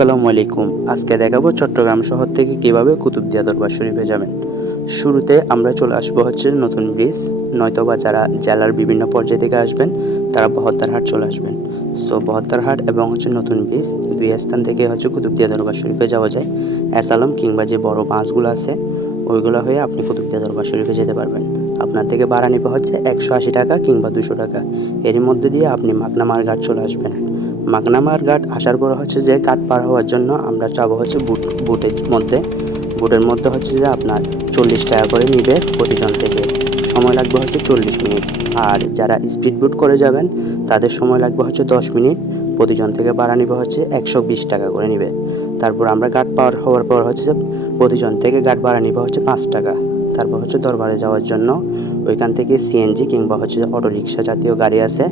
আসসালামু আলাইকুম। আজকে দেখাবো চট্টগ্রাম শহর থেকে কীভাবে কুতুবদিয়া দরবার শরীফে যাবেন। শুরুতে আমরা চলে আসব হচ্ছে নতুন ব্রিজ, নয়তোবা যারা জেলার বিভিন্ন পর্যায় থেকে আসবেন, তারা বহদ্দারহাট চলে আসবেন। সো বহদ্দারহাট এবং হচ্ছে নতুন ব্রিজ দুই স্থান থেকে হচ্ছে কুতুবদিয়া দরবার শরীফে যাওয়া যায়। অ্যাসালম কিংবা যে বড় বাসগুলো আছে, ওইগুলো হয়ে আপনি কুতুবদিয়া দরবার শরীফে যেতে পারবেন। আপনার থেকে ভাড়া নেবে হচ্ছে একশো আশি টাকা কিংবা দুশো টাকা। এর মধ্যে দিয়ে আপনি মাকনামার ঘাট চলে আসবেন। মাগনামার ঘাট আসার পর হচ্ছে যে ঘাট পার হওয়ার জন্য আমরা যাব হচ্ছে বুট, বুটের মধ্যে। বুটের মধ্যে হচ্ছে যে আপনার চল্লিশ টাকা করে নিবে প্রতিজন থেকে। সময় লাগবে হচ্ছে চল্লিশ মিনিট। আর যারা স্পিড বুট করে যাবেন, তাদের সময় লাগবে হচ্ছে দশ মিনিট। প্রতিজন থেকে ভাড়া নিবে হচ্ছে একশো বিশ টাকা করে নিবে। তারপর আমরা ঘাট পার হওয়ার পর হচ্ছে প্রতিজন থেকে ঘাট ভাড়া নিবে হচ্ছে পাঁচ টাকা। তারপর হচ্ছে দরবারে যাওয়ার জন্য। ওইখান থেকে সিএনজি কিংবা হচ্ছে অটো রিক্সা জাতীয় গাড়ি আছে,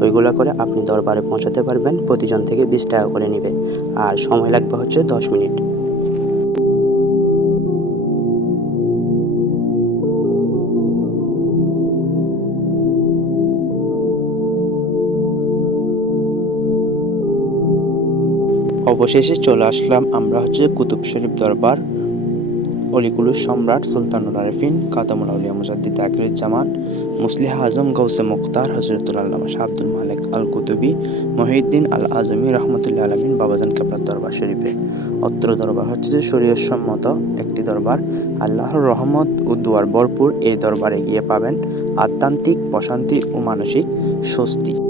ওইগুলো করে আপনি দরবারে পৌঁছাতে পারবেন। প্রতিজন থেকে বিশ টাকা করে নেবে। আর সময় লাগবে হচ্ছে দশ মিনিট। অবশেষে চলে আসলাম আমরা হচ্ছে কুতুব শরীফ দরবার। অলিকুলুস সম্রাট সুলতানুল আরিফিন কাতামুল আউলিয়া মুজাদ্দিদ আকিরুজ্জামান মুসলিহ আজম গৌসে মুখতার হজরতুল আল্লামা শাহ আব্দুল মালিক আল কুতুবি মহিউদ্দিন আল আজমি রহমতুল্লাহ আলমিন বাবাজান কেবলার দরবার শরীফে। অত্র দরবার হচ্ছে যে শরীয়সম্মত একটি দরবার। আল্লাহর রহমত ও দুয়ার ভরপুর এই দরবারে গিয়ে পাবেন আত্মান্তিক প্রশান্তি ও মানসিক স্বস্তি।